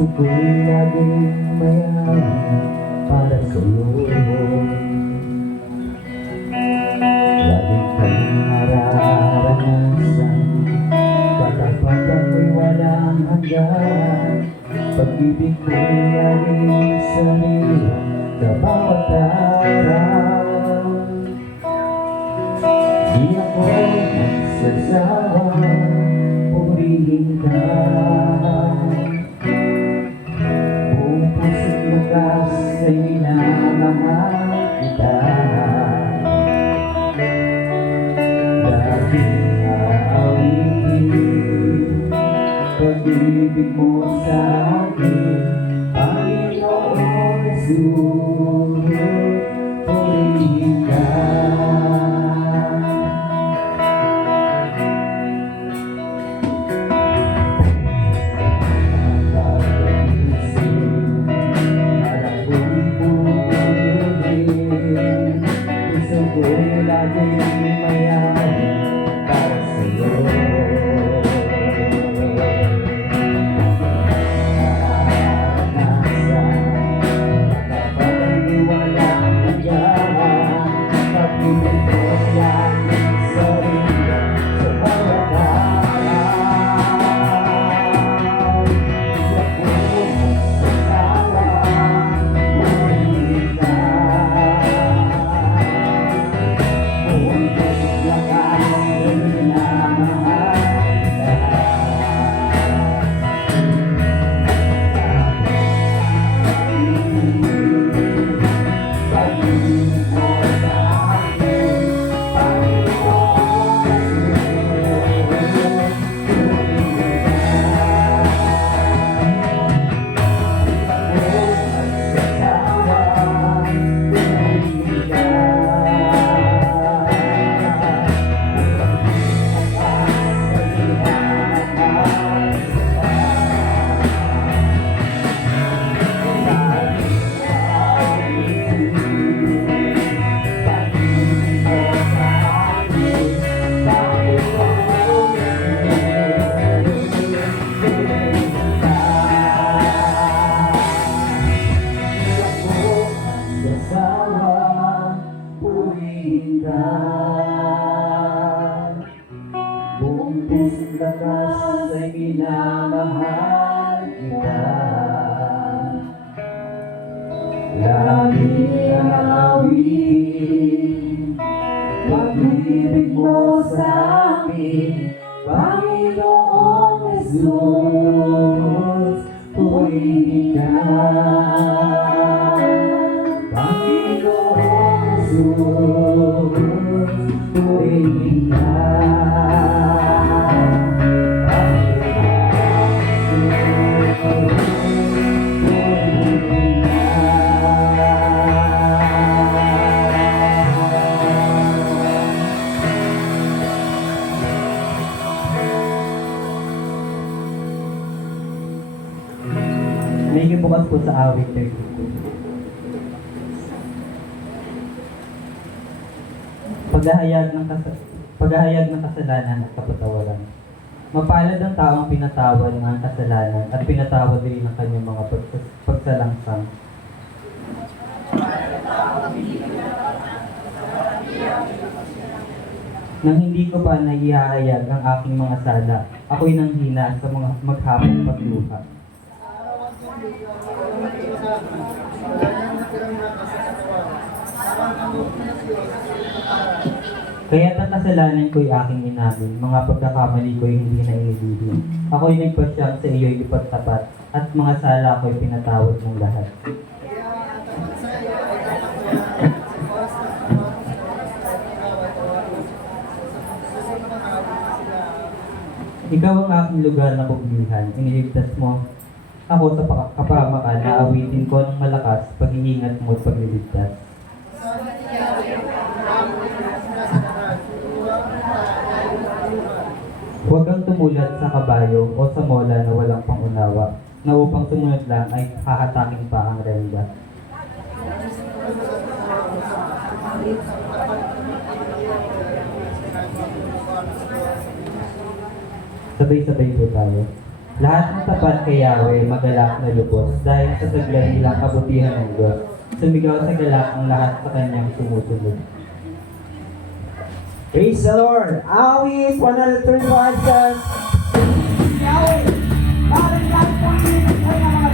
ko'y laging mayaman para sa'yo. Lagi kang mararanasan, katapatan mo'y walang hanggan. Pag-ibig ko'y laging sariwa sa bawat araw. Di ako magsasawa, purihin ka. Buong puso't lakas ay minamahal kita. Laging aawitin pag-ibig mo sa akin, Panginoong Jesus, purihin ka. Buong puso't lakas ay minamahal kita. Lagi aawin pag-ibig mo sa akin, Panginoong Jesus, purihin ka. Panginoong Jesus, purihin ka. May bukas po sa awit 32. Paghahayag ng kasalanan at kapatawaran. Mapalad ang taong pinatawad ng kasalanan at pinatawad rin ang kanyang mga pagsalangsang. Nang hindi ko pa naihahayag ang aking mga sala, ako'y nanghina sa mga maghapong pagluha. Kaya't ang kasalanan ko'y aking inamin, mga pagkakamali ko'y hindi na inilihim. Ako'y nagpasyang sa iyo'y ipagtapat, at mga sala ko'y pinatawad ng lahat. Ikaw ang aking lugar na puglihan, iniligtas mo ako sa kapahamakan na awitin ko ng malakas, pag-iingat mo at pagliligtas. Huwag kang tumulat sa kabayo o sa mola na walang pangunawa, na upang sumunod lang ay hahatakin pa ang renda. Sabay-sabay po tayo. Lahat ng tapat kay Yahweh magalak na lubos dahil sa saglan nilang kabutihan ng Diyos. Sumigaw sa galak ang lahat sa kanyang sumusunod. Praise the Lord. Awit 135 says, Yahweh, parang lahat po ang kanyang mga